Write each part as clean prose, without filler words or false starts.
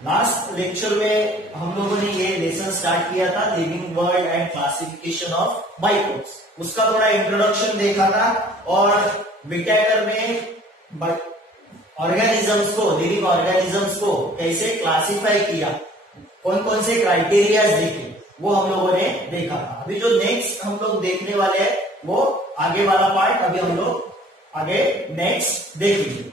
Last lecture में हम लोगों ने ये लेसन स्टार्ट किया था, living world and classification of microbes. उसका थोड़ा इंट्रोडक्शन देखा था और बिटाइटर में ऑर्गेनिजम्स को, लिविंग ऑर्गेनिजम्स को कैसे क्लासिफाई किया, कौन कौन से क्राइटेरिया देखे, वो हम लोगों ने देखा था। अभी जो नेक्स्ट हम लोग देखने वाले हैं वो आगे वाला पार्ट अभी हम लोग आगे नेक्स्ट देखेंगे।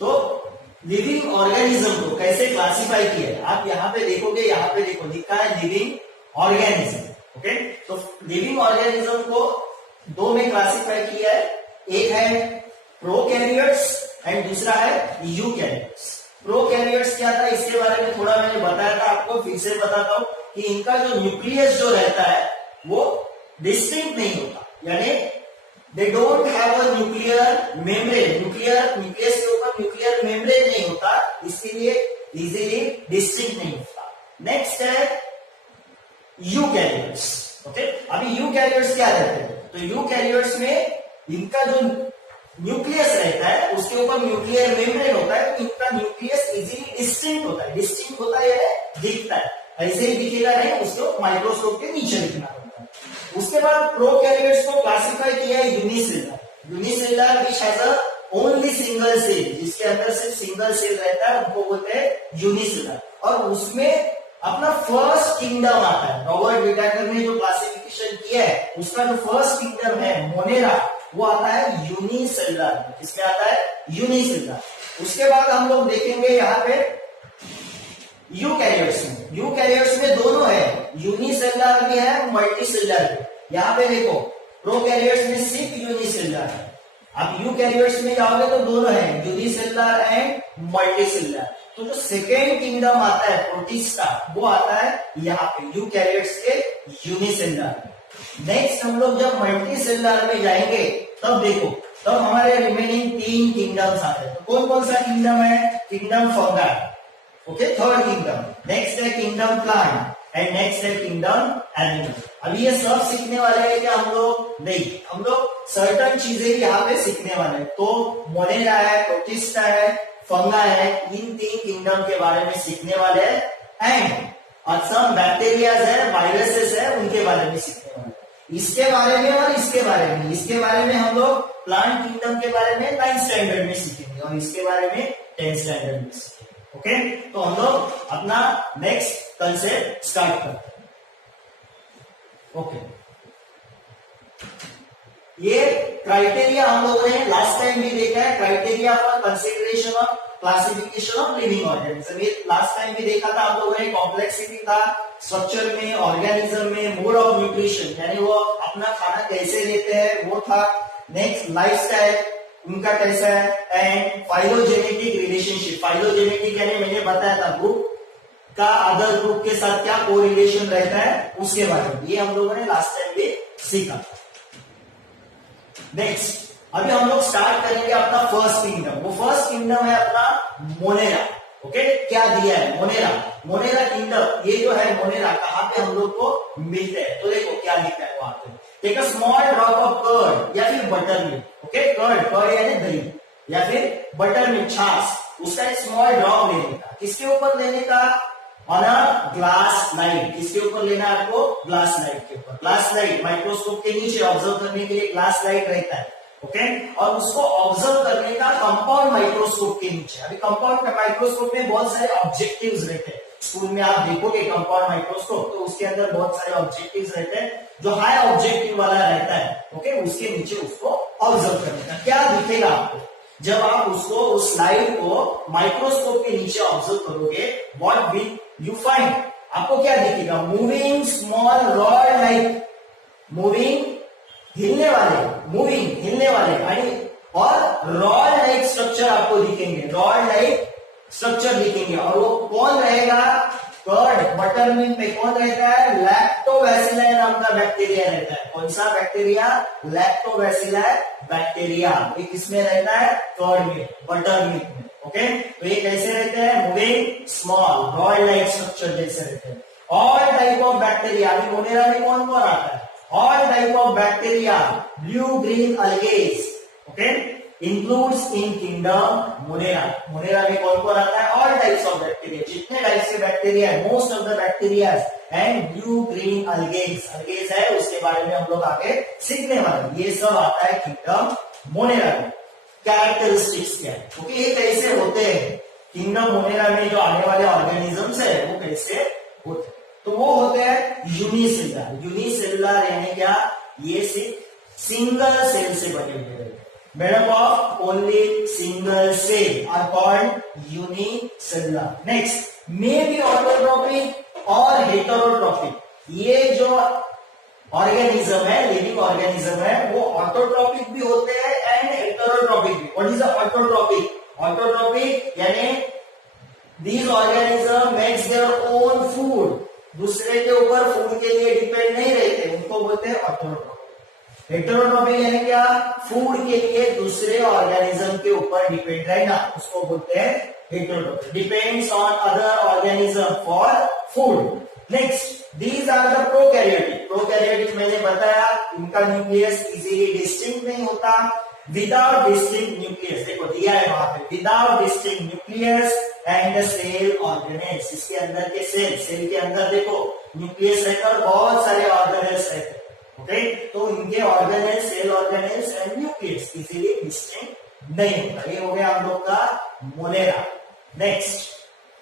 तो लिविंग ऑर्गेनिज्म को कैसे क्लासिफाई किया है, आप यहाँ पे देखोगे, यहाँ पे देखो लिखा है लिविंग ऑर्गेनिज्म। ओके, तो लिविंग ऑर्गेनिज्म को दो में क्लासिफाई किया है, एक है प्रोकैरियोट्स एंड दूसरा है यूकैरियोट्स। प्रोकैरियोट्स क्या था, इसके बारे में थोड़ा मैंने बताया था आपको, फिर से बताता हूं कि इनका जो न्यूक्लियस जो रहता है वो डिस्टिंक्ट नहीं होता, यानी they don't have a nuclear membrane, nucleus के ऊपर न्यूक्लियर मेम्ब्रेन नहीं होता, इसलिए इजीली डिस्टिंक्ट नहीं होता। नेक्स्ट है यूकैरियोट्स। ओके, अभी यूकैरियोट्स क्या रहते हैं, तो यूकैरियोट्स में इनका जो न्यूक्लियस रहता है उसके ऊपर न्यूक्लियर मेम्ब्रेन होता है, तो इनका न्यूक्लियस इजीली डिस्टिंक्ट होता है। डिस्टिंक्ट होता है यानी दिखता है, ऐसे ही दिखेगा नहीं, उसको माइक्रोस्कोप के नीचे दिखना होता है। उसके बाद प्रोकैरियोट्स को क्लासिफाई किया है unicellular. Unicellular which has a only single cell, जिसके अंदर सिर्फ सिंगल सेल रहता है, उनको बोलते हैं यूनिसेलुलर। और उसमें अपना फर्स्ट किंगडम आता है। रॉबर्ट विटाकर ने जो क्लासिफिकेशन किया है उसका जो फर्स्ट किंगडम है मोनेरा, वो आता है यूनिसेलुलर। किसमें आता है, यूनिसेलुलर। उसके बाद हम लोग देखेंगे यहाँ पे यूकैरियोट्स में। यूकैरियोट्स में दोनों है, यूनिसेलुलर भी है, मल्टीसेलुलर भी। यहाँ पे देखो प्रोकैरियोट्स में सिर्फ यूनिसेलुलर है, अब यूकैरियोट्स में जाओगे तो दोनों है, यूनिसेलुलर एंड मल्टीसेलुलर। तो जो सेकेंड किंगडम आता है प्रोटिस्टा, वो आता है यहाँ पे यूकैरियोट्स के यूनिसेलुलर। नेक्स्ट हम लोग जब मल्टीसेलुलर में जाएंगे तब देखो, तब हमारे रिमेनिंग तीन किंगडम्स आते हैं। तो कौन कौन सा किंगडम है, kingdom fungi, okay, third kingdom. Next है किंगडम प्लांट एंड नेक्स्ट है किंगडम एनिमल। अभी ये सब सीखने वाले हैं क्या हम लोग, नहीं, हम लोग सर्टन चीजें यहाँ पे सीखने वाले हैं। तो मोनेरा है, प्रोटिस्टा है, फंगा है, इन तीन किंगडम के बारे में सीखने वाले हैं। एंड सम बैक्टीरियाज है, वायरसेस है, उनके बारे में सीखने वाले हैं। इसके बारे में और इसके बारे में, इसके बारे में हम लोग प्लांट किंगडम के बारे में 9th स्टैंडर्ड में सीखेंगे और इसके बारे में 10th स्टैंडर्ड में सीखेंगे। ओके, तो हम लोग अपना नेक्स्ट कल से स्टार्ट करते हैं। ओके, ये क्राइटेरिया हम लोगों ने लास्ट टाइम भी देखा है, criteria for consideration of classification of living organism. ये लास्ट टाइम भी देखा था हम लोगों ने, कॉम्प्लेक्सिटी था स्ट्रक्चर में, ऑर्गेनिज्म में, मोड ऑफ न्यूट्रिशन यानी वो अपना खाना कैसे लेते हैं वो था। नेक्स्ट लाइफस्टाइल उनका कैसा है, एंड फाइलोजेनेटिक रिलेशनशिप। फाइलोजेनेटिक यानी मैंने बताया था ग्रुप का अदर ग्रुप के साथ क्या कोरिलेशन रहता है, उसके बारे में ये हम लोगों ने लास्ट टाइम भी सीखा। नेक्स्ट अभी हम लोग स्टार्ट करेंगे अपना फर्स्ट किंगडम। वो फर्स्ट किंगडम है अपना मोनेरा। ओके, क्या दिया है मोनेरा, मोनेरा किंगडम। ये जो है मोनेरा कहाँ पे हम लोग को मिलते हैं, तो देखो क्या लिखा है वहां पे, take a small drop of curd या फिर बटर मिल्क। ओके, कर्ड यानी दही या फिर बटर मिल्क, छाछ, उसका एक स्मॉल ड्रॉप लेने का। किसके ऊपर लेने का, ऑन अ ग्लास लाइट। किसके ऊपर लेना है आपको, ग्लास लाइट के ऊपर। ग्लास लाइट माइक्रोस्कोप के नीचे ऑब्जर्व करने के लिए ग्लास लाइट रहता है। ओके, और उसको ऑब्जर्व करने का कंपाउंड माइक्रोस्कोप के नीचे। अभी कंपाउंड माइक्रोस्कोप में बहुत सारे ऑब्जेक्टिव्स रहते हैं, स्कूल में आप देखोगे कंपाउंड माइक्रोस्कोप, तो उसके अंदर बहुत सारे ऑब्जेक्टिव्स रहते हैं। जो हाई ऑब्जेक्टिव वाला रहता है, ओके, उसके नीचे उसको ऑब्जर्व करने का। क्या दिखेगा आपको जब आप उसको, उस लाइट को माइक्रोस्कोप के नीचे ऑब्जर्व करोगे, व्हाट विल यू फाइंड, आपको क्या दिखेगा, moving small rod like, moving हिलने वाले, मूविंग हिलने वाले, और रॉड लाइक स्ट्रक्चर आपको दिखेंगे, रॉड लाइक स्ट्रक्चर दिखेंगे। और वो कौन रहेगा, कर्ड बटर मिल्क में कौन रहता है, लैक्टोबैसिलाई नाम का बैक्टीरिया रहता है। कौन सा बैक्टीरिया, लैक्टोबैसिलाई बैक्टीरिया। ये किसमें रहता है, कर्ड में, बटर मिल्क में। ओके, तो ये कैसे रहते हैं, moving small rod like structure जैसे रहते हैं। ऑल टाइप ऑफ बैक्टीरिया, अभी मोनेरा में कौन कौन आता है? All type of bacteria, blue green algae, okay, includes in kingdom Monera. Monera में कौन कौन आता है? ऑल टाइप्स ऑफ बैक्टीरिया, जितने टाइप्स के बैक्टीरिया है, most of the bacteria and blue green algae, algae है उसके बारे में हम लोग आगे सीखने वाले, ये सब आता है किंगडम मोनेरा में। कैरेक्टरिस्टिक्स क्या है, क्योंकि ये कैसे होते हैं किंगडम मोनेरा में, जो आने वाले ऑर्गेनिजम्स है वो कैसे होते हैं? तो वो होते हैं यूनिसेलुलर। यूनिसेलुलर यानी क्या? ये सिर्फ सिंगल सेल से बने हुए रहते हैं, made up of only single cell are called unicellular. Next, may be autotrophic और heterotrophic. ये जो ऑर्गेनिज्म है, लिविंग ऑर्गेनिज्म है, वो ऑटोट्रॉपिक भी होते हैं एंड हेटेरोट्रॉपिक भी। What is autotrophic? ऑटोट्रॉपिक यानी these organisms makes their own food, दूसरे के ऊपर फूड के लिए डिपेंड नहीं रहते, उनको बोलते हैं ऑटोट्रॉपिक। हेटेरोट्रॉपिक यानी क्या? फूड के लिए दूसरे ऑर्गेनिज्म के ऊपर डिपेंड रहना, उसको बोलते हैं heterotrophic. Depends on other organism for food. Next, these are the prokaryotic. Prokaryotic मैंने बताया, इनका न्यूक्लियस इजीली डिस्टिंक्ट नहीं होता। विदाउट डिस्टिंक्ट न्यूक्लियस, देखो दिया है वहां पे, without distinct nucleus and cell organelles, इसके अंदर के सेल के अंदर देखो न्यूक्लियस रहता है और बहुत सारे ऑर्गेनेल्स रहते हैं, ओके, तो इनके organelles, cell organelles and nucleus easily distinct नहीं होता। ये हो गया हम लोग का मोनेरा। नेक्स्ट,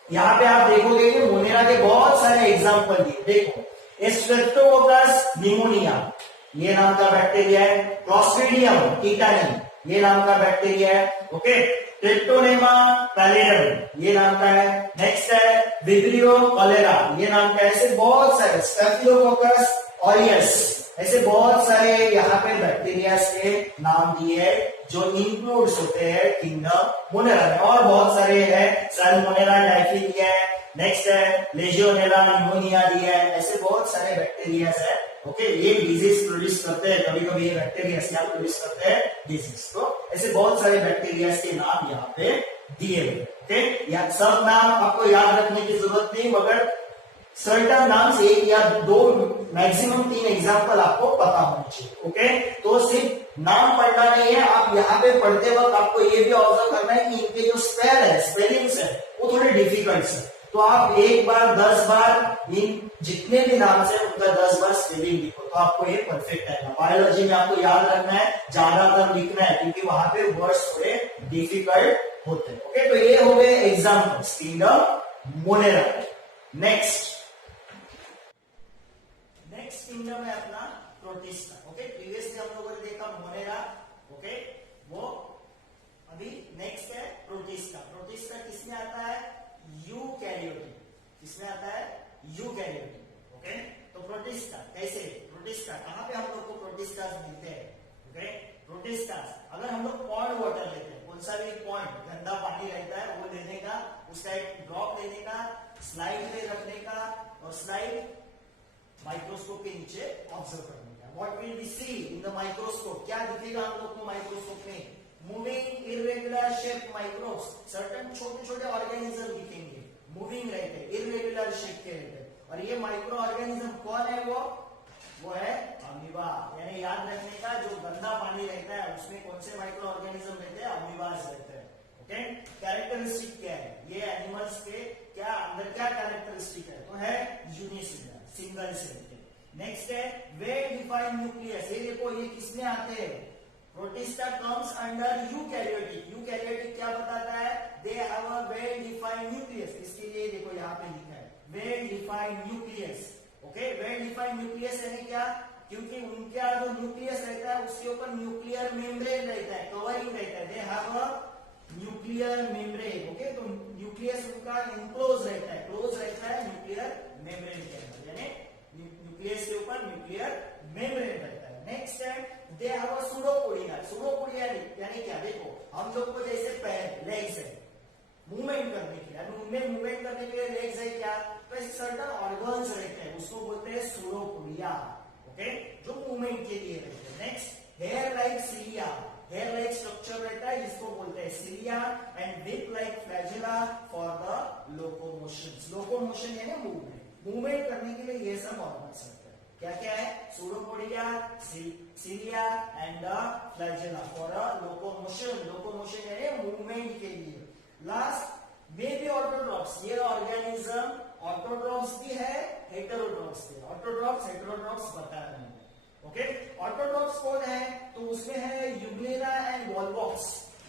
यहाँ पे आप देखोगे कि मोनेरा के बहुत सारे एग्जाम्पल दिए, देखो स्ट्रेप्टोकोकस निमोनिया, ये नाम का बैक्टीरिया है। क्लॉस्ट्रिडियम टीटानी, ये नाम का बैक्टीरिया है, ओके। ट्रिप्टोनेमा पैलिडम, ये नाम का है। नेक्स्ट है विब्रियो कॉलेरा, ये नाम का है। ऐसे बहुत सारे, स्टेफिलोकोकस ऑरियस, ऐसे बहुत सारे यहाँ पे बैक्टीरिया के नाम दिए हैं जो इंक्लूड्स होते हैं किंगडम मोनेरा में। और बहुत सारे हैं, सैल्मोनेला टाइफी दिया है, नेक्स्ट है लेजियोनेला निमोनिया दिया है, ऐसे बहुत सारे बैक्टीरिया है, ओके। ये डिजीज प्रोड्यूस करते हैं, कभी कभी ये बैक्टीरिया क्या प्रोड्यूस करते हैं? डिजीज। तो ऐसे बहुत सारे बैक्टीरिया के नाम यहाँ पे दिए हुए, ओके। या सब नाम आपको याद रखने की जरूरत नहीं, मगर सर्टन नाम से एक या दो, मैक्सिमम 3 एग्जाम्पल आपको पता होना चाहिए, ओके। तो सिर्फ नाम पढ़ना नहीं है, आप यहाँ पे पढ़ते वक्त आपको ये भी ऑब्जर्व करना है कि इनके जो स्पेल है, स्पेलिंग्स है, वो थोड़े डिफिकल्ट है। तो आप एक बार 10 बार इन जितने भी नाम से उनका 10 बार स्पेलिंग लिखो, तो आपको ये परफेक्ट आएगा। बायोलॉजी में आपको याद रखना है, ज्यादातर लिखना है, क्योंकि वहां पे वर्ड्स थोड़े डिफिकल्ट होते हैं, ओके। तो ये हो गए examples kingdom Monera. Next kingdom है अपना प्रोटिस्टा, ओके। प्रीवियसली हम लोगों ने देखा मोनेरा, ओके, वो अभी नेक्स्ट है प्रोटिस्टा। प्रोटिस्टा किसमें आता है? यूकैरियोटिक, किसमें आता है? Eukaryotic, okay. तो प्रोटिस्टा कैसे, प्रोटिस्टा कहां पे हम लोग को प्रोटिस्टा मिलते हैं, ओके। प्रोटिस्टा अगर हम लोग पॉन्ड वाटर लेते हैं, कौन सा भी पॉन्ड गंदा पानी रहता है वो लेने का, उसका एक ड्रॉप लेने का, स्लाइड पे रखने का और स्लाइड माइक्रोस्कोप के नीचे ऑब्जर्व करने का। What will we see in the microscope? क्या दिखेगा हम लोग को माइक्रोस्कोप में? Moving irregular shape microbes, certain छोटे छोटे ऑर्गेनिज्म दिखेंगे, मूविंग रहते हैं, इररेगुलर शेप के रहते हैं। और ये माइक्रो ऑर्गेनिज्म कौन है? वो है अमीबा। यानी याद रखने का, जो गंदा पानी रहता है उसमें कौन से माइक्रो ऑर्गेनिज्म रहते हैं? अमीबास रहते हैं, ओके। कैरेक्टरिस्टिक क्या है ये एनिमल्स के? क्या अंदर क्या कैरेक्टरिस्टिक है? तो है यूनिसेलुलर, सिंगल सेल के। नेक्स्ट है वेल डिफाइंड न्यूक्लियस, ये देखो ये किसमें आते हैं? Protista comes under eukaryotic. Eukaryotic क्या बताता है? दे have a well defined nucleus. इसके लिए देखो यहाँ पे लिखा है well defined nucleus, okay. Well defined nucleus यानी क्या? क्योंकि उनका जो न्यूक्लियस रहता है उसके ऊपर न्यूक्लियर मेम्ब्रेन रहता है, कवरिंग रहता है। दे have a nuclear membrane, okay. तो न्यूक्लियस उनका इनक्लोज रहता है, क्लोज रहता है न्यूक्लियर मेम्ब्रेन के अंदर, यानी न्यूक्लियस के ऊपर न्यूक्लियर मेम्ब्रेन रहता है। नेक्स्ट है दे हैव अ सूडोपोडिया। सूडोपोडिया यानी क्या? देखो हम लोग को जैसे पैर, लेग्स है मूवमेंट करने के लिए, मूवमेंट करने के लिए लेग्स है क्या? तो सर्टेन ऑर्गन्स रहते हैं, उसको बोलते हैं सूडोपोडिया, ओके, जो मूवमेंट के लिए रहते हैं। Next hair like cilia, hair like structure रहता है जिसको बोलते हैं cilia, and whip like flagella for the locomotion. Locomotion यानी मूवमेंट। मूवमेंट करने के लिए ये सब ऑर्गन्स होते हैं। क्या क्या है? Pseudopodia, cilia and the flagella for a locomotion. Locomotion यानी मूवमेंट के लिए। Last may be autotrophs. ये ऑर्गेनिज्म ऑटोट्रॉप्स भी है, हेटेरोट्रॉप्स भी है। ऑटोट्रॉप्स हेटेरोट्रॉप्स बताया मैंने। ओके, ऑटोट्रॉप्स कौन है? तो उसमें है Euglena and Volvox.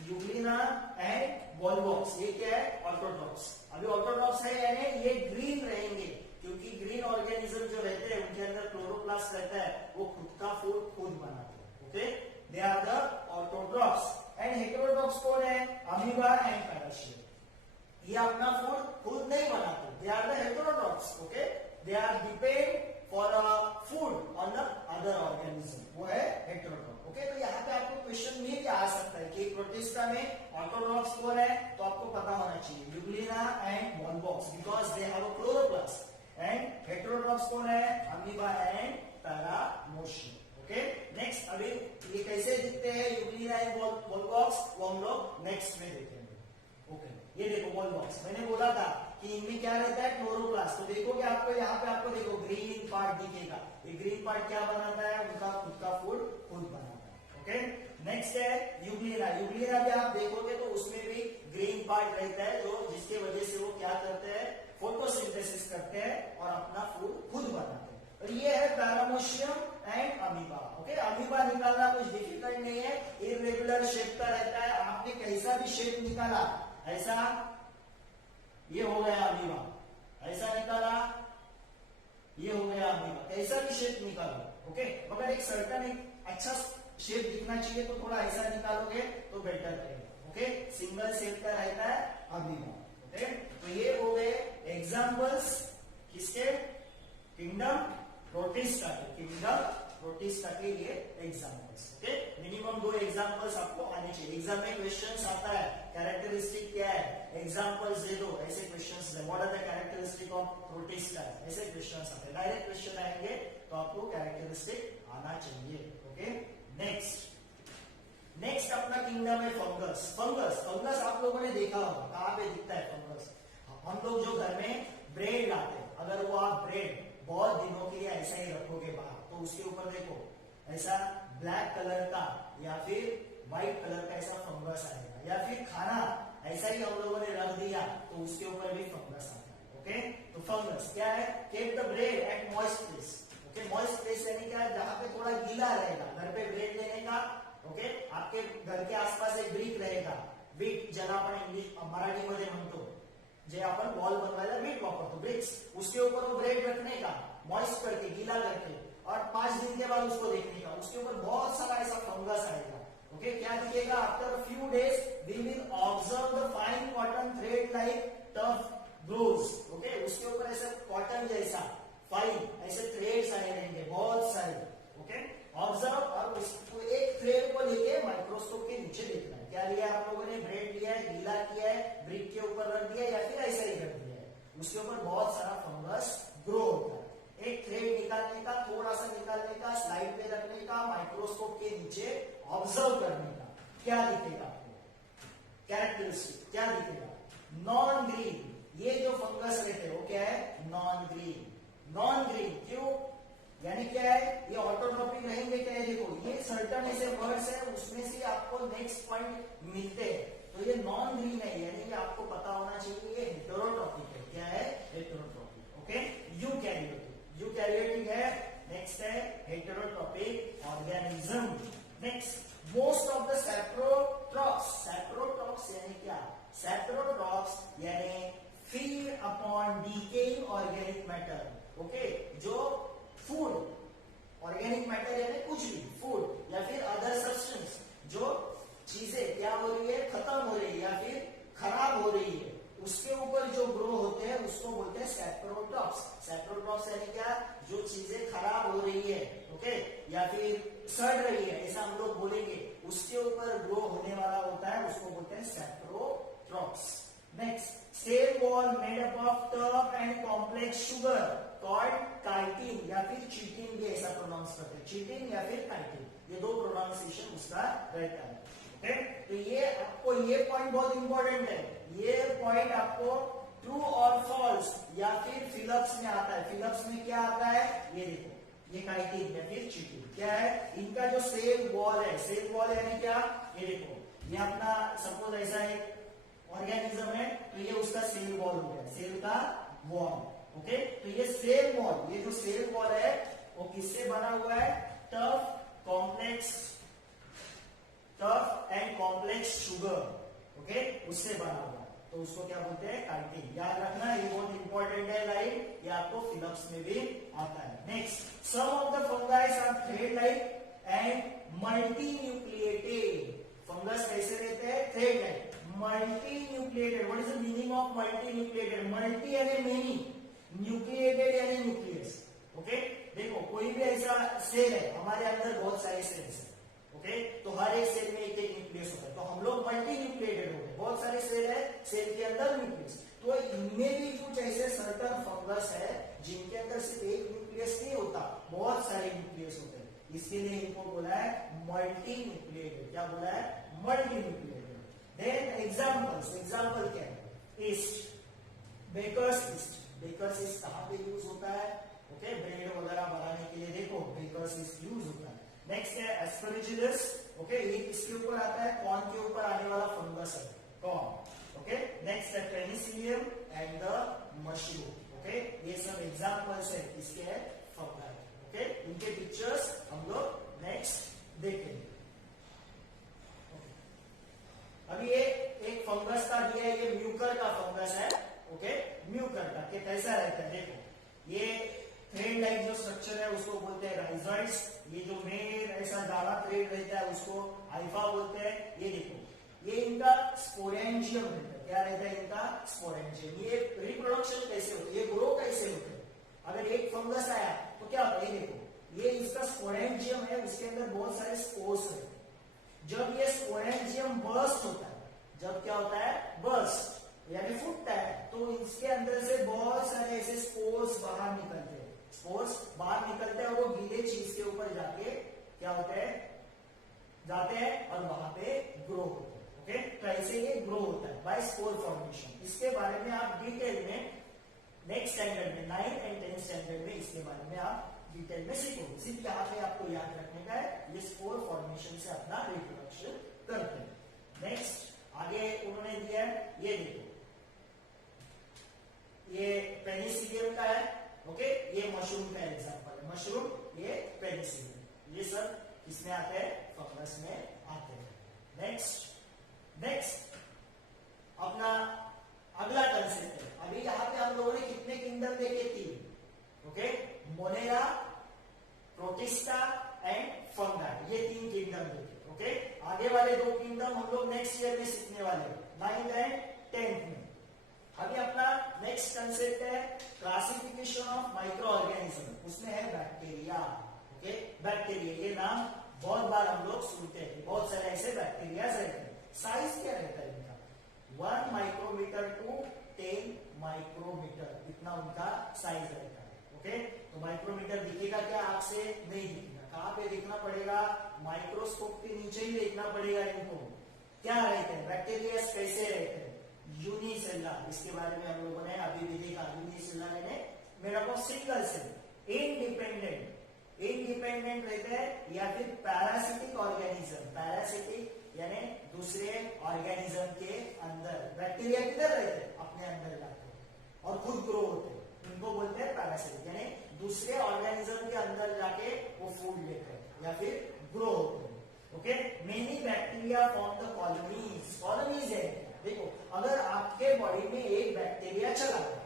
Euglena and Volvox, ये क्या है? ऑटोट्रॉप्स। अभी ऑटोट्रॉप्स है यानी ये ग्रीन रहेंगे, क्योंकि ग्रीन ऑर्गेनिज्म जो रहते हैं उनके अंदर क्लोरोप्लास्ट रहता है, वो खुद का फूड खुद बनाते हैं। Okay, they are the autotrophs. And heterotrophs कौन है? Amoeba and parasite. ये अपना फूड खुद नहीं बनाते, they are the heterotrophs. Okay, they are depend for food on the other organism, वो है हेटेरोट्रॉप। ओके, तो यहाँ पे आपको क्वेश्चन में भी आ सकता है कि प्रोटिस्टा में ऑटोट्रॉप्स कौन है, तो आपको पता होना चाहिए euglena and volvox, because they have a chloroplast. And heterotrophs कौन है? Amoeba and paramecium. Okay, next अभी ये कैसे दिखते हैं यूग्लिना एंड वॉल्वॉक्स, वो हम लोग नेक्स्ट में देखेंगे। ओके, ये देखो वॉल्वॉक्स, मैंने बोला था कि इनमें क्या रहता है? क्लोरोप्लास्ट। तो देखोगे आपको यहाँ पे आपको देखो ग्रीन पार्ट दिखेगा। ये ग्रीन पार्ट क्या बनाता है? उनका खुद का फूड खुद बनाता है। ओके, नेक्स्ट है यूग्लिना। यूग्लिना भी आप देखोगे तो उसमें भी ग्रीन पार्ट रहता है, जो जिसके वजह से वो क्या करते हैं? फोटोसिंथेसिस करते हैं और अपना फूड खुद बनाते हैं। और ये है पैरामोशियम एंड अमीबा। ओके, अमीबा निकालना कुछ डिफिकल्ट नहीं है, इरेगुलर शेप का रहता है। आपने कैसा भी शेप निकाला, ऐसा ये हो गया अमीबा, ऐसा निकाला ये हो गया अमीबा, कैसा भी शेप निकालो। ओके, मगर एक सर्टन एक अच्छा शेप दिखना चाहिए, तो थोड़ा ऐसा निकालोगे तो बेटर रहेगा। ओके, सिंगल शेप का रहता है अमीबा। ओके, तो ये हो गए एग्जाम्पल्स किसके? किंगडम प्रोटिस्टा के। किंगडम प्रोटिस्टा के ये एग्जाम्पल्स। ओके, मिनिमम 2 एग्जाम्पल्स आपको आने चाहिए। एग्जाम में क्वेश्चंस आता है, कैरेक्टरिस्टिक क्या है, एग्जाम्पल्स दे दो, ऐसे क्वेश्चंस है। What are the characteristic of protista, ऐसे क्वेश्चंस आते हैं। डायरेक्ट क्वेश्चन आएंगे तो आपको कैरेक्टरिस्टिक आना चाहिए। ओके, नेक्स्ट अपना किंगडम है फंगस। फंगस आप लोगों ने देखा होगा, कहां पे दिखता है फंगस? हम लोग जो घर में ब्रेड लाते हैं, अगर वो आप ब्रेड बहुत दिनों के लिए ऐसा ही रखोगे बाहर, तो उसके ऊपर देखो ऐसा ब्लैक कलर का या फिर व्हाइट कलर का ऐसा फंगस आएगा। या फिर खाना ऐसा ही हम लोगों ने रख दिया तो उसके ऊपर भी फंगस आता है। ओके, तो फंगस क्या है? Keep the bread at moist place. Okay, moist place यानी क्या? जहां पे थोड़ा गीला रहेगा। घर पे ब्रेड लेने का, ओके, आपके घर के आसपास एक ब्रिक रहेगा, ब्रिक ज्याला आपण इंग्लिश मराठीमध्ये म्हणतो, जे आपण वॉल बनवायला ब्रिक वापरतो, ब्रिक्स, उसके ऊपर वो ब्रेड रखने का, मॉइस्ट करके, गीला करके, और 5 दिन के बाद उसको देखने का, उसके ऊपर बहुत सारा ऐसा फंगस आएगा। ओके, क्या दिखेगा? After few days we will observe the fine cotton thread like tuft grows. Okay, उसके ऊपर ऐसा कॉटन जैसा फाइन ऐसे थ्रेड्स आए रहेंगे बहुत सारे। ओके, ऑब्जर्व, और उसको एक थ्रेड को लेके माइक्रोस्कोप के नीचे देखना है। क्या लिया आप लोगों ने? ब्रेड लिया है, गीला किया है, ब्रिक के ऊपर रख दिया या फिर ऐसा ही रख दिया है, उसके ऊपर बहुत सारा फंगस ग्रो होता है। एक थ्रेड निकालने का, थोड़ा सा निकालने का, स्लाइड पे रखने का, माइक्रोस्कोप के नीचे ऑब्जर्व करने का, क्या दिखेगा आपको? कैरेक्टरिस्टिक क्या दिखेगा? Non green. ये जो फंगस रहते हैं वो क्या है? Non green. नॉन ग्रीन क्यों? यानी क्या है? ये ऑटोट्रॉपिक रहेंगे। क्या है? देखो ये सर्टन ऐसे वर्ड्स है, उसमें से आपको नेक्स्ट पॉइंट मिलते हैं, तो ये नॉन ग्रीन है, यानी कि आपको पता होना चाहिए ये हेटेरोट्रॉपिक है। क्या है? हेटेरोट्रॉपिक। ओके, यूकैरियोटिक है। नेक्स्ट है heterotrophic organism. Next most of the saprotrophs. Saprotrophs यानी क्या? सैप्रोट्रॉप्स यानी feed upon decaying organic matter. Okay, जो फूड, ऑर्गेनिक मैटर यानी कुछ भी फूड या फिर अदर सब्सटेंस, जो चीजें क्या हो रही है? खत्म हो रही है या फिर खराब हो रही है, उसके ऊपर जो ग्रो होते हैं उसको बोलते हैं सैप्रोट्रॉप्स। सैप्रोट्रॉप्स यानी क्या? जो चीजें खराब हो रही है, ओके, या फिर सड़ रही है, ऐसा हम लोग बोलेंगे, उसके ऊपर ग्रो होने वाला होता है, उसको बोलते हैं saprotrophs. Next, cell wall made up of tough and complex sugar called chitin या फिर चीटिन भी ऐसा प्रोनाउंस करते हैं, चीटिन या फिर काइटिन, ये 2 प्रोनाउंसिएशन उसका रहता है। ओके, तो ये आपको ये पॉइंट बहुत इंपॉर्टेंट है, ये पॉइंट आपको ट्रू और फॉल्स या फिर फिलप्स में आता है। फिलप्स में क्या आता है, ये देखो, ये काइटिन या फिर चीटिन क्या है, इनका जो सेल वॉल है, सेल वॉल यानी क्या, ये देखो, ये अपना सपोज ऐसा एक ऑर्गेनिज्म है, तो ये उसका सेल वॉल हो गया, सेल का वॉल। ओके, तो ये सेल वॉल, ये जो सेल वॉल है वो किससे बना हुआ है, tough and complex sugar, okay, उससे बना हुआ, तो उसको क्या बोलते हैं, काइटिन। याद रखना, ये बहुत इंपॉर्टेंट है लाइन, ये आपको फिलप्स में भी आता है। Next, some of the fungi are thread like and multi nucleated. Fungus कैसे रहते हैं, thread like, multi nucleated. What is the meaning of multi nucleated, multi यानी मेनी, न्यूक्लिएटेड यानी न्यूक्लियस। ओके, देखो कोई भी ऐसा सेल है, हमारे अंदर बहुत सारे सेल्स है, ओके, तो हर एक सेल में एक एक न्यूक्लियस होता है, तो हम लोग मल्टी न्यूक्लिएटेड हो गए, बहुत सारे सेल है, सेल के अंदर न्यूक्लियस। तो इनमें भी कुछ ऐसे सर्टन फंगस है जिनके अंदर सिर्फ एक न्यूक्लियस नहीं होता, बहुत सारे न्यूक्लियस होते हैं, इसके लिए इनको बोला है मल्टी न्यूक्लिएटेड। क्या बोला है, मल्टी न्यूक्लिएटेड। देन एग्जाम्पल क्या है, yeast, bakers yeast. Bakers yeast कहां पे यूज होता है, ओके, ब्रेड वगैरह बनाने के लिए, देखो बेकर्स ईस्ट यूज होता है। नेक्स्ट है एस्परजिलस, ओके, ये किसके ऊपर आता है, कॉर्न के ऊपर आने वाला फंगस है, कॉर्न। ओके, नेक्स्ट है Penicillium and the mushroom, okay, ये सब एग्जांपल्स है किसके है, फंगाई। ओके, इनके पिक्चर्स हम लोग नेक्स्ट देखेंगे। अभी ये एक फंगस का दिया है, ये म्यूकर का फंगस है, ओके, म्यूकर का, कि कैसा रहता है, देखो, ये थ्रेड लाइक जो स्ट्रक्चर है उसको बोलते हैं राइजॉइड्स। ये जो मेन ऐसा ज्यादा थ्रेड रहता है उसको हाइफा बोलते हैं। ये देखो, ये इनका स्पोरेंजियम रहता है, क्या रहता है इनका, स्पोरेंजियम। ये रिप्रोडक्शन कैसे होती है, ये ग्रो कैसे होते हैं, अगर एक फंगस आया तो क्या होता है, ये देखो, ये इसका स्पोरेंजियम है, उसके अंदर बहुत सारे स्पोर्स रहते हैं। जब ये स्पोरेंजियम बर्स्ट होता है, जब क्या होता है, बर्स्ट यानी फूटता है, तो इसके अंदर से बहुत सारे ऐसे स्पोर्स बाहर निकलते हैं, स्पोर्स बाहर निकलते हैं और वो गीले चीज के ऊपर जाके क्या होता है, जाते हैं और वहां पे ग्रो होते हैं। ओके, तो ऐसे ये ग्रो होता है बाय स्पोर फॉर्मेशन। इसके बारे में आप डिटेल में नेक्स्ट स्टैंडर्ड में 9th and 10th स्टैंडर्ड में इसके बारे में आप डिटेल में सीखोगे। सिर्फ यहाँ पे आपको याद रखने का है, ये स्पोर फॉर्मेशन से अपना रिप्रोडक्शन करते हैं। नेक्स्ट आगे उन्होंने दिया है, ये देखो, ये पेनिसिलियम का है, ओके, ये मशरूम का एग्जांपल है, मशरूम, ये पेनिसिलियम, ये सब इसमें आते हैं, फंगस में आते हैं। नेक्स्ट अपना अगला कंसेप्ट है। अभी यहाँ पे हम लोगों ने कितने किंगडम देखे, 3, okay, Monera, protista and fungi, ये 3 किंगडम देखे। ओके, आगे वाले 2 किंगडम हम लोग नेक्स्ट ईयर में सीखने वाले, 9th and 10th में। अभी अपना नेक्स्ट कंसेप्ट है क्लासिफिकेशन ऑफ माइक्रो ऑर्गेनिज्म, उसमें है बैक्टीरिया। ओके, बैक्टीरिया, ये नाम बहुत बार हम लोग सुनते हैं, बहुत सारे ऐसे बैक्टीरिया रहते हैं। साइज क्या रहता है इनका, 1 माइक्रोमीटर टू 10 माइक्रोमीटर, इतना उनका साइज रहता है। ओके, तो माइक्रोमीटर दिखेगा क्या आपसे, नहीं दिखेगा, कहां पे देखना पड़ेगा, माइक्रोस्कोप के नीचे ही देखना पड़ेगा इनको। क्या रहते हैं बैक्टीरिया, कैसे रहते हैं, यूनिसेलुलर, इसके बारे में हम लोगों ने अभी भी देखा। यूनिसेलुलर यानी made up of single cell, independent रहते हैं, या फिर पैरासिटिक ऑर्गेनिज्म, पैरासिटिक यानी दूसरे ऑर्गेनिज्म के अंदर। बैक्टीरिया किधर रहते हैं, अपने अंदर जाते हैं और खुद ग्रो होते हैं, उनको बोलते हैं पैरासिटिक, यानी दूसरे ऑर्गेनिज्म के अंदर जाके वो फूड लेते हैं या फिर ग्रो होते हैं। Okay, many bacteria form the colonies, colonies है। देखो, अगर आपके बॉडी में एक बैक्टीरिया चला गया,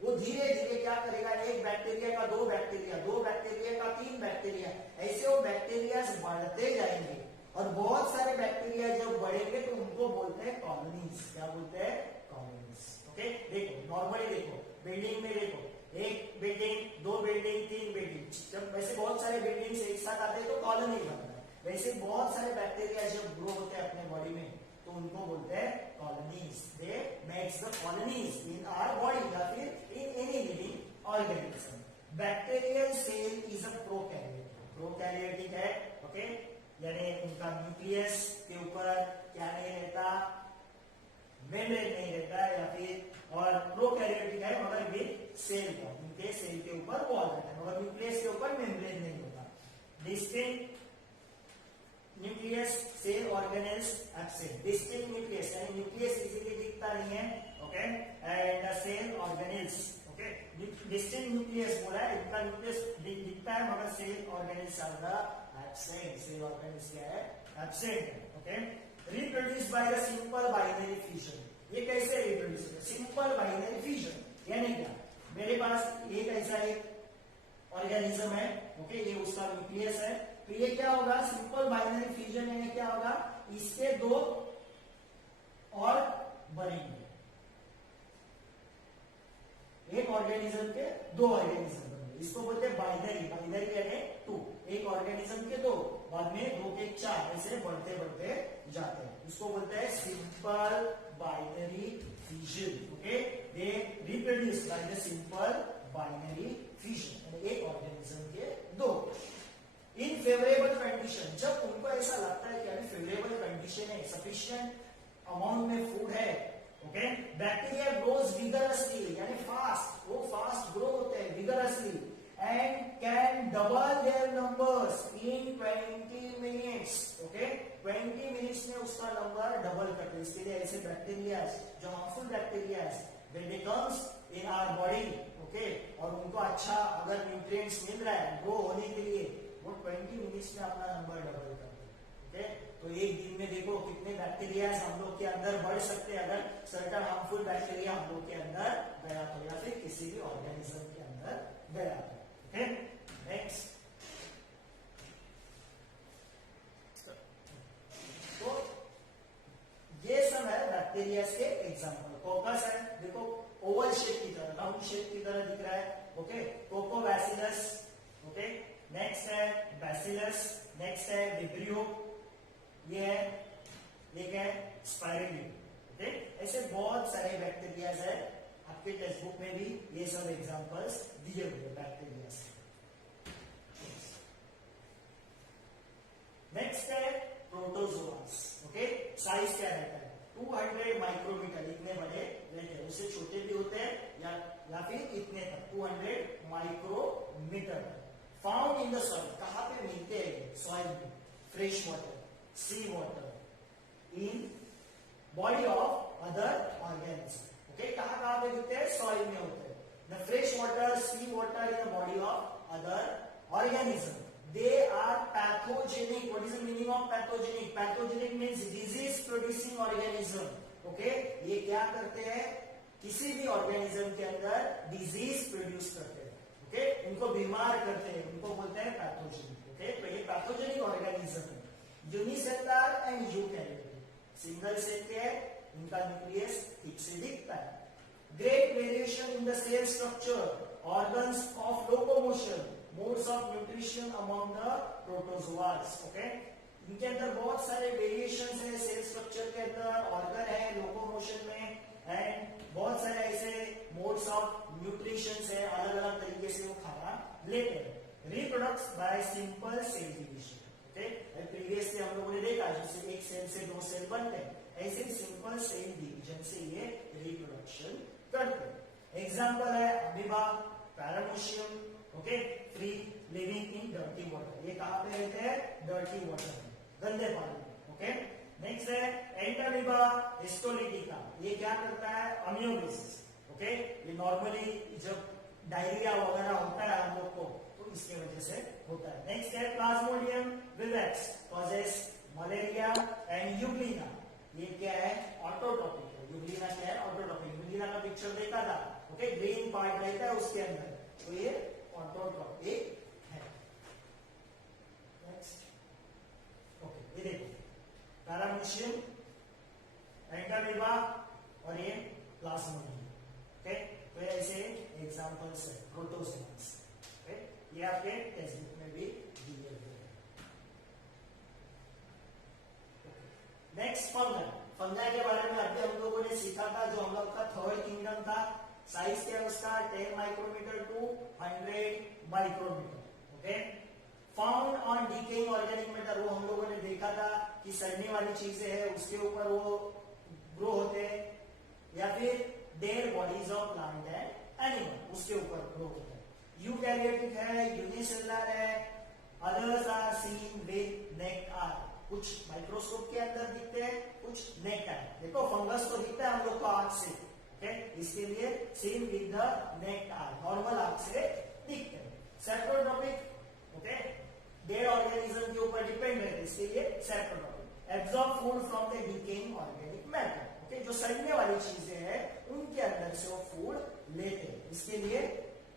वो धीरे धीरे क्या करेगा, एक बैक्टीरिया का 2 बैक्टीरिया, 2 बैक्टीरिया का 3 बैक्टीरिया, ऐसे वो बैक्टीरिया बढ़ते जाएंगे और बहुत सारे बैक्टीरिया जब बढ़ेंगे तो उनको बोलते हैं कॉलोनीज। क्या बोलते हैं, कॉलोनीज। ओके, देखो नॉर्मली देखो, बिल्डिंग में देखो, एक बिल्डिंग, 2 बिल्डिंग, 3 बिल्डिंग, जब वैसे बहुत सारे बिल्डिंग्स एक साथ आते हैं तो कॉलोनी बनता है। वैसे बहुत सारे बैक्टीरिया जब ग्रो होते हैं अपने बॉडी में तो उनको बोलते हैं colonies. They makes the colonies in our body या फिर in any living organism. Bacterial cell is a prokaryotic, prokaryotic है। ओके, यानी उनका न्यूक्लियस के ऊपर क्या नहीं रहता, मेम्ब्रेन नहीं रहता है, या फिर और प्रोकैरियोटिक है मगर विद सेल का, उनके सेल के ऊपर वॉल रहता है मगर न्यूक्लियस के ऊपर मेम्ब्रेन नहीं होता। Distinct nucleus cell organelles absent. Distinct nucleus यानी न्यूक्लियस इजीली दिखता नहीं है, okay, and cell organelles, okay. Distinct nucleus बोला है, इनका न्यूक्लियस दिखता है मगर cell organelles are the absent. Cell organelles क्या है? एब्सेंट है, okay. Reproduce by the simple binary fission. ये कैसे रिप्रोड्यूस होता है? सिंपल बाइनरी फिजन यानी क्या? मेरे पास एक ऐसा एक ऑर्गेनिज्म है, ओके, ये उसका न्यूक्लियस है, तो ये क्या होगा? सिंपल बाइनरी फ्यूजन यानी क्या होगा? इसके दो और बनेंगे, एक ऑर्गेनिज्म के दो ऑर्गेनिज्म बनेंगे, इसको बोलते हैं बाइनरी। बाइनरी यानी टू, एक ऑर्गेनिज्म के दो, बाद में दो के चार, ऐसे बढ़ते बढ़ते जाते हैं, इसको बोलते हैं simple binary fusion, okay. They reproduce by the simple binary fusion, एक ऑर्गेनिज्म के दो। इन फेवरेबल कंडीशन, जब उनको ऐसा लगता है कि अभी फेवरेबल कंडीशन है, सफिशिएंट अमाउंट में फूड है, ओके, बैक्टीरिया ग्रोज विगरसली यानी फास्ट, वो फास्ट ग्रो होते हैं vigorously, and can double their numbers in 20 minutes, okay. 20 minutes में उसका नंबर डबल करते हैं। इसके लिए ऐसे बैक्टीरिया जो harmful bacteria when it comes in our body, okay, और उनको अच्छा अगर न्यूट्रिएंट्स मिल रहा है ग्रो होने के लिए, वो 20 मिनट्स में अपना नंबर डबल करते हैं, ओके। तो एक दिन में देखो कितने बैक्टीरिया हम लोग के अंदर बढ़ सकते हैं अगर सर्टेन हार्मफुल बैक्टीरिया हम लोग के अंदर गया तो, या फिर किसी भी ऑर्गेनिज्म के अंदर गया तो, ओके। नेक्स्ट, तो ये सब है बैक्टीरिया के एग्जाम्पल। कोकस है, देखो ओवल शेप की तरह, राउंड शेप की तरह दिख रहा है, ओके। कोकोबैसिलस, ओके। नेक्स्ट है बैसिलस, नेक्स्ट है विब्रियो, ये है, एक है स्पाइरलियम, ओके। ऐसे बहुत सारे बैक्टीरिया है, आपके टेक्स्ट बुक में भी ये सब एग्जांपल्स दिए हुए बैक्टीरिया से। नेक्स्ट है प्रोटोजोआस, ओके। साइज क्या रहता है? 200 माइक्रोमीटर, इतने बड़े रहते हैं, उससे छोटे भी होते हैं या फिर इतने तक 200 micrometre. Found in the soil, कहां पे मिलते हैं? सॉइल में, fresh water, sea water, in body of other organism, okay. कहां पे मिलते हैं? सॉइल में होते हैं। The fresh water, sea water in the body of other organism, they are pathogenic. What is the meaning of pathogenic? Pathogenic means disease producing organism, okay. ये क्या करते हैं? किसी भी ऑर्गेनिज्म के अंदर डिजीज प्रोड्यूस करते हैं, ओके, उनको बीमार करते हैं, उनको बोलते हैं पैथोजेनिक, ओके। तो ये पैथोजेनिक ऑर्गेनिज्म है। Unicellular and eukaryotic, single cell के है, इनका न्यूक्लियस ठीक से दिखता है। Great variation in the cell structure, organs of locomotion, modes of nutrition among the protozoas, okay. इनके अंदर बहुत सारे वेरिएशन है सेल स्ट्रक्चर के अंदर, ऑर्गन है लोकोमोशन में, एंड बहुत सारे ऐसे मोड्स ऑफ न्यूट्रिशन है, अलग अलग तरीके से वो खाना लेते हैं। Reproduces by simple cell division, okay. Previously हम लोगों ने देखा जैसे एक सेल से दो सेल बनते हैं, ऐसे सिंपल सेल डिवीजन से ये रिप्रोडक्शन करते हैं। एग्जाम्पल है amoeba, paramecium, okay, free living in dirty water, ये कहां पे रहते हैं? डर्टी वाटर में, गंदे पानी में, ओके। नेक्स्ट है एंटामीबा हिस्टोलिटिका, ये क्या करता है? अमियोसिस, ओके। ये नॉर्मली जब डायरिया वगैरह होता है हम लोग को तो इसके वजह से होता है। नेक्स्ट है Plasmodium vivax, causes malaria and Euglena, ये क्या है? ऑटोट्रॉपिक है। यूग्लिना क्या है? ऑटोट्रॉपिक। यूग्लिना का पिक्चर देखा था, ओके, ग्रीन पार्ट रहता है उसके अंदर, तो ये ऑटोट्रॉपिक है। नेक्स्ट, ओके, ये देखो पैरामीशियम, एंटामीबा और ये प्लाज्मोडियम, ओके। तो ऐसे एग्जांपल्स है प्रोटोजोआस, ओके, ये आपके टेक्स्ट बुक में भी दिए हुए हैं। नेक्स्ट फंगाई, फंगाई के बारे में अभी हम लोगों ने सीखा था, जो हम लोग का थर्ड किंगडम था। साइज के अनुसार 10 micrometre to 100 micrometre, okay. Found on decaying organic matter, वो हम लोगों ने देखा था कि सड़ने वाली चीजें है उसके ऊपर वो ग्रो होते हैं, या फिर dead bodies of plant and animal, उसके ऊपर ग्रो होता है। यूकैरियोटिक है, यूनिसेलुलर है, others are seen with naked eye, कुछ माइक्रोस्कोप के अंदर दिखते हैं, कुछ नेक्ड आई। देखो फंगस तो दिखता है हम लोग को आंख से, ओके, इसके लिए seen with the naked eye, normal आंख से दिखते हैं। सेप्रोट्रॉपिक, ओके, डेड ऑर्गेनिज्म के ऊपर डिपेंड है, इसके लिए saprotrophic. Absorb food from the decaying organic matter, okay, जो सड़ने वाली चीजें हैं उनके अंदर से वो फूड लेते हैं, इसके लिए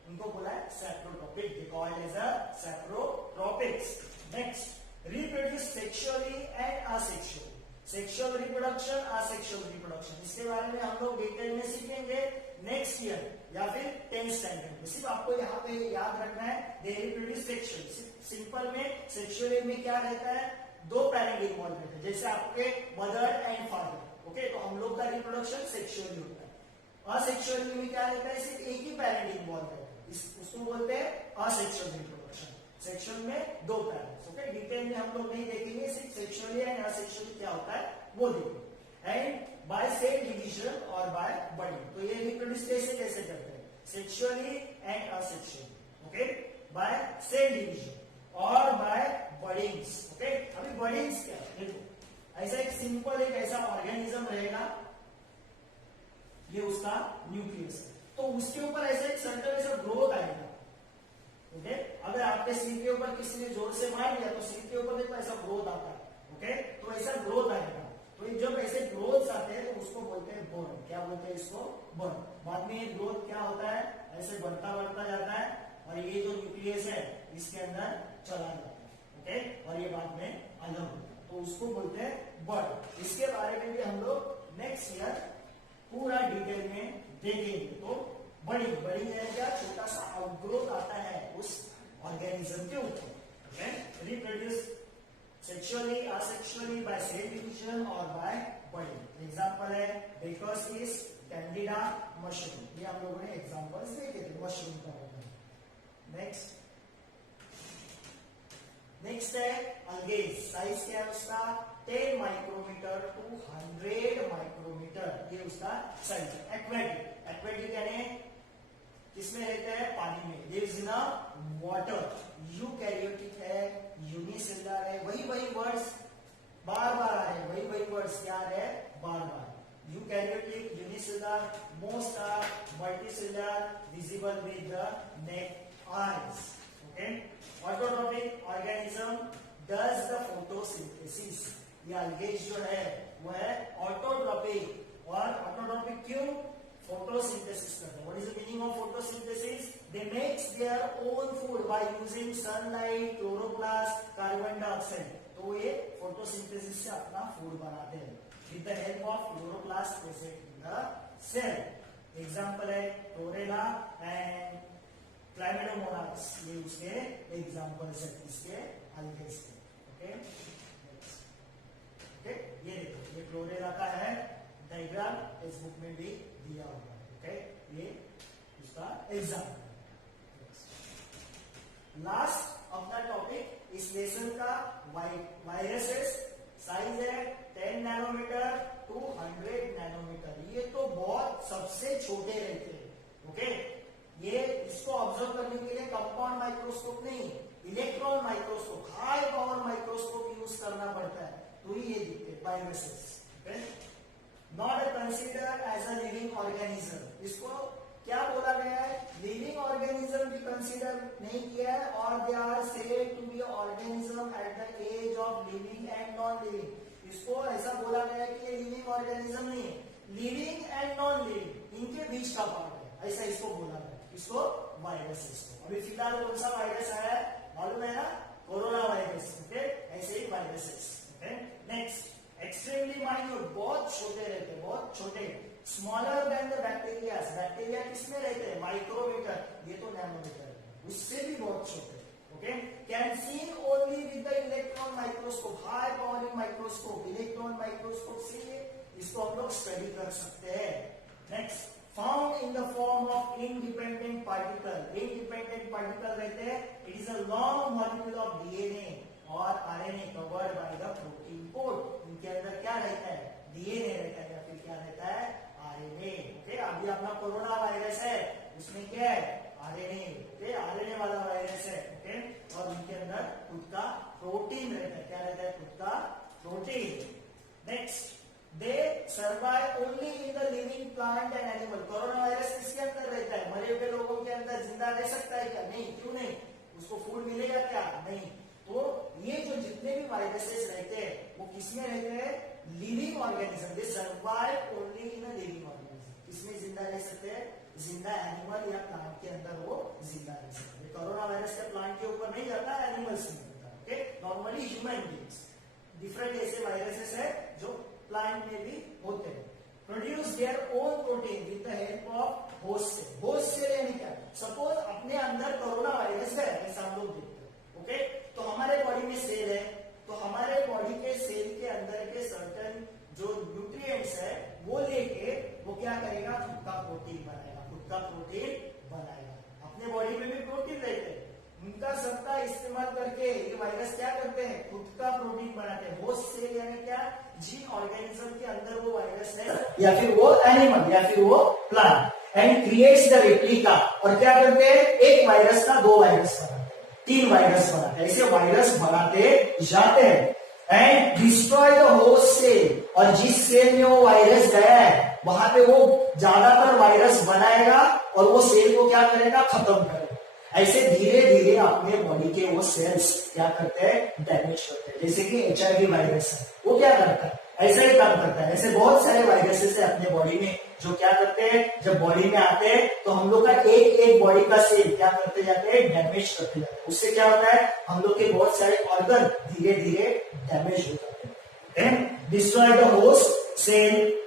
उनको बोला है saprotrophic, they called as a saprotrophics. Next, reproduce sexually and asexually, sexual reproduction, asexual reproduction, इसके बारे में हम लोग डिटेल में सीखेंगे नेक्स्ट ईयर या फिर 10th स्टैंडर्ड में। सिर्फ आपको यहाँ पे याद रखना है, दे रिप्रोड्यूस सेक्सुअली। सिंपल में सेक्सुअली में क्या रहता है, दो पेरेंट इन्वॉल्व रहते हैं, जैसे आपके मदर एंड फादर, ओके, तो हम लोग का रिप्रोडक्शन सेक्सुअली होता है। असेक्सुअली में क्या रहता है, सिर्फ एक ही पेरेंट इन्वॉल्व रहता है, उसको बोलते हैं असेक्सुअल रिप्रोडक्शन। सेक्सुअल में दो पेरेंट्स, ओके, डिटेल में हम लोग नहीं देखेंगे, सिर्फ सेक्सुअली एंड असेक्सुअली क्या होता है वो देखेंगे। एंड बाय सेल डिवीजन और बाय बडिंग, तो ये रिप्रोड्यूस कैसे कैसे करते हैं, sexually and asexually, okay, by cell division और बाय बडिंग्स, ओके। अभी बडिंग्स क्या है, देखो ऐसा एक सिंपल एक ऐसा ऑर्गेनिज्म रहेगा, ये उसका न्यूक्लियस है, तो उसके ऊपर ऐसा एक सर्कल ऐसा ग्रोथ आएगा, ओके। अगर आपके सिर के ऊपर किसी ने जोर से मार दिया तो सिर के ऊपर देखो ऐसा ग्रोथ आता है, ओके, तो ऐसा ग्रोथ आएगा। तो जब ऐसे ग्रोथ आते हैं तो उसको बोलते हैं बोन, क्या बोलते हैं इसको, बोन। बाद में ये ग्रोथ क्या होता है, ऐसे बढ़ता बढ़ता जाता है और ये जो न्यूक्लियस है इसके अंदर चला जाता है, ओके, और ये बाद में अलग होता है, तो उसको बोलते हैं बर्ड। इसके बारे में भी हम लोग नेक्स्ट ईयर पूरा डिटेल में देखेंगे। तो बड़ी बड़ी है क्या, छोटा सा आउटग्रोथ आता है उस ऑर्गेनिज्म के ऊपर, reproduce sexually, asexually, by cell division और बाय बडिंग। एग्जांपल है बेकर्स फिश, कैंडिडा, मशरूम, ये हम लोगों ने एग्जांपल्स देखे थे मशरूम का। नेक्स्ट है अल्गेज, साइज क्या है उसका, 10 माइक्रोमीटर टू 100 माइक्रोमीटर, ये उसका साइज है। एक्वेटिक, एक्वेटिक यानी किसमें रहता है, पानी में, लिव्स इन वाटर। यूकैरियोटिक है, यूनिसेलुलर है, वही वर्ड्स बार बार आ रहे हैं, वही वर्ड्स क्या है बार बार। Eukaryotic, unicellular, most are multicellular, visible with the naked eyes, okay. Autotrophic organism does the photosynthesis, ये अल्गेज जो है वो है ऑटोट्रॉपिक। और ऑटोट्रॉपिक क्यों, फोटोसिंथेसिस करते हैं। What is the meaning of photosynthesis, they makes their own food by using sunlight, chloroplast, carbon dioxide, तो ये फोटोसिंथेसिस से अपना फूड बनाते हैं with the help of chloroplast present in the cell. Example है क्लोरेला एंड क्लाइमेडोमोनास, ये उसके examples है, इसके अल्गेज के, ओके। ओके, ये देखो ये क्लोरेला का है डायग्राम, इस बुक में भी दिया हुआ है, ओके, ये उसका एग्जांपल। लास्ट अपना टॉपिक इस लेसन का वायरसेस, साइज है 10 नैनोमीटर टू 100 नैनोमीटर, ये तो बहुत सबसे छोटे रहते हैं, ओके। ये इसको ऑब्जर्व करने के लिए कंपाउंड माइक्रोस्कोप नहीं, electron microscope, high power microscope use करना पड़ता है, तो ये दिखते हैं viruses, okay. Not consider as a living organism, इसको क्या बोला गया है, लिविंग ऑर्गेनिज्म भी कंसिडर नहीं किया है, और they are said to be organism at the edge of living and non living. इसको ऐसा बोला गया है कि ये लिविंग ऑर्गेनिज्म नहीं है, लिविंग एंड नॉन लिविंग इनके बीच का पार्ट है, ऐसा इसको बोला गया, इसको वायरस। इसको अभी फिलहाल कौन सा वायरस आया है मालूम है ना, कोरोना वायरस, ओके, ऐसे ही viruses, okay. Next extremely minute, बहुत छोटे रहते हैं, बहुत छोटे, smaller than the bacteria, bacteria किसमें रहते हैं, माइक्रोमीटर, ये तो नैनोमीटर, उससे भी बहुत छोटे, okay. Can seen only with the electron microscope, high power microscope, electron microscope से इसको हम लोग स्टडी कर सकते हैं। Next, found in the form of independent particle, independent particle रहते हैं, it is a long molecule of DNA और RNA covered by the protein code. इनके अंदर क्या रहता है, डीएनए रहता है या फिर क्या रहता है, आरएनए। ओके, अभी अपना कोरोना वायरस है, उसमें क्या है, आरएनए। ओके, आरएनए वाला वायरस है। ओके, और उनके अंदर खुद का प्रोटीन रहता है। क्या रहता है, खुद का protein. Next, they survive only in the living plant and animal. Corona virus किसके अंदर रहता है, मरे हुए लोगों के अंदर जिंदा रह सकता है क्या, नहीं, क्यों नहीं, उसको फूड मिलेगा क्या, नहीं। तो ये जो जितने भी वायरसेस रहते हैं वो किसमें रहते हैं, living organism. They survive only in a living organism. किसमें जिंदा रह सकते हैं, जिंदा एनिमल या प्लांट के अंदर वो जिंदा रह सकते हैं। कोरोना वायरस का प्लांट के ऊपर नहीं जाता, एनिमल्स में जाता है। Okay, normally human beings. Different ऐसे वायरसेस है जो प्लांट में भी होते हैं। Produce their own protein with the help of host cell. Host cell यानी क्या, सपोज अपने अंदर कोरोना वायरस है, ऐसा हम लोग देखते हैं। ओके, तो हमारे बॉडी में सेल है, तो हमारे बॉडी के सेल के अंदर के सर्टेन जो न्यूट्रिएंट्स है वो लेके वो क्या करेगा, खुद का प्रोटीन बनाएगा, खुद का प्रोटीन बनाएगा। अपने बॉडी में भी प्रोटीन रहते हैं, उनका सत्ता इस्तेमाल करके ये वायरस क्या करते हैं, खुद का प्रोटीन बनाते हैं। होस्ट सेल यानी क्या, जिन ऑर्गेनिज्म के अंदर वो वायरस है, या फिर वो एनिमल या फिर वो plant, and creates the replica. और क्या करते हैं, एक वायरस का दो वायरस बनाते हैं, तीन वायरस बनाते हैं, ऐसे वायरस बनाते जाते हैं। And destroy the host cell, और जिस सेल में वो वायरस गया है वहां पे वो ज्यादातर वायरस बनाएगा और वो सेल को क्या करेगा, खत्म करेगा। ऐसे धीरे धीरे अपने बॉडी के वो सेल्स क्या करते हैं, डैमेज करते हैं। जैसे कि HIV वायरस है, वो क्या करता है, ऐसा ही काम करता है। ऐसे बहुत सारे वायरसेस है अपने बॉडी में जो क्या करते हैं, जब बॉडी में आते हैं तो हम लोग का एक एक बॉडी का सेल क्या करते जाते हैं, डैमेज करते जाते हैं। उससे क्या होता है, हम लोग के बहुत सारे ऑर्गन धीरे धीरे डैमेज हो जाते हैं। डिस्ट्रॉय द होस्ट सेल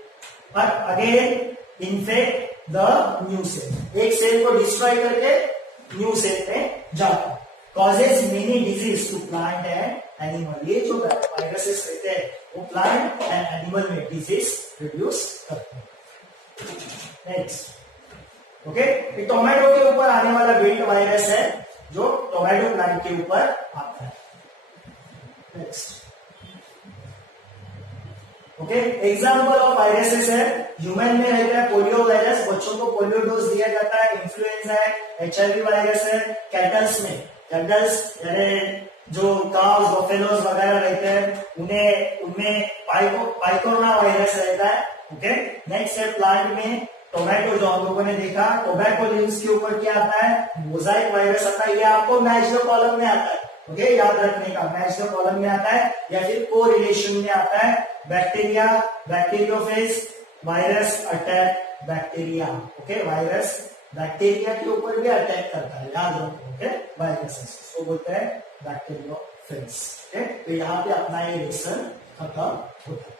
और again infect the new cell. एक सेल को डिस्ट्रॉय करके न्यू सेल में जाता है। Causes many disease to plant and animal. ये जो वायरसेस रहते हैं वो प्लांट एंड एनिमल में डिजीज प्रोड्यूस करते हैं। नेक्स्ट, ओके, टोमेटो के ऊपर आने वाला विल्ट वायरस है जो टोमेटो प्लांट के ऊपर आता है। Next, okay, example of viruses है, ह्यूमन में रहता है पोलियो वायरस, बच्चों को पोलियो डोज दिया जाता है। इन्फ्लुएंजा है, HIV वायरस है। कैटल्स में, कैटल्स यानी जो काउस बफेलोस वगैरह रहते हैं उनमें पाइकोरोना वायरस रहता है। ओके, नेक्स्ट है प्लांट में टोमेटो, जो हम लोगों ने देखा, टोबैको लीव्स के ऊपर क्या आता है, मोजाइक वायरस आता है। ये आपको मैच द कॉलम में आता है। ओके, याद रखने का, मैच द कॉलम में आता है या फिर को रिलेशन में आता है। Bacteria, bacteriophage, virus attack bacteria. Okay, virus bacteria के ऊपर भी अटैक करता है, याद रखो। ओके, वायरसेस तो बोलते हैं बैक्टीरियोफेज। ओके, तो यहाँ पे अपना ये लेसन खत्म होता है।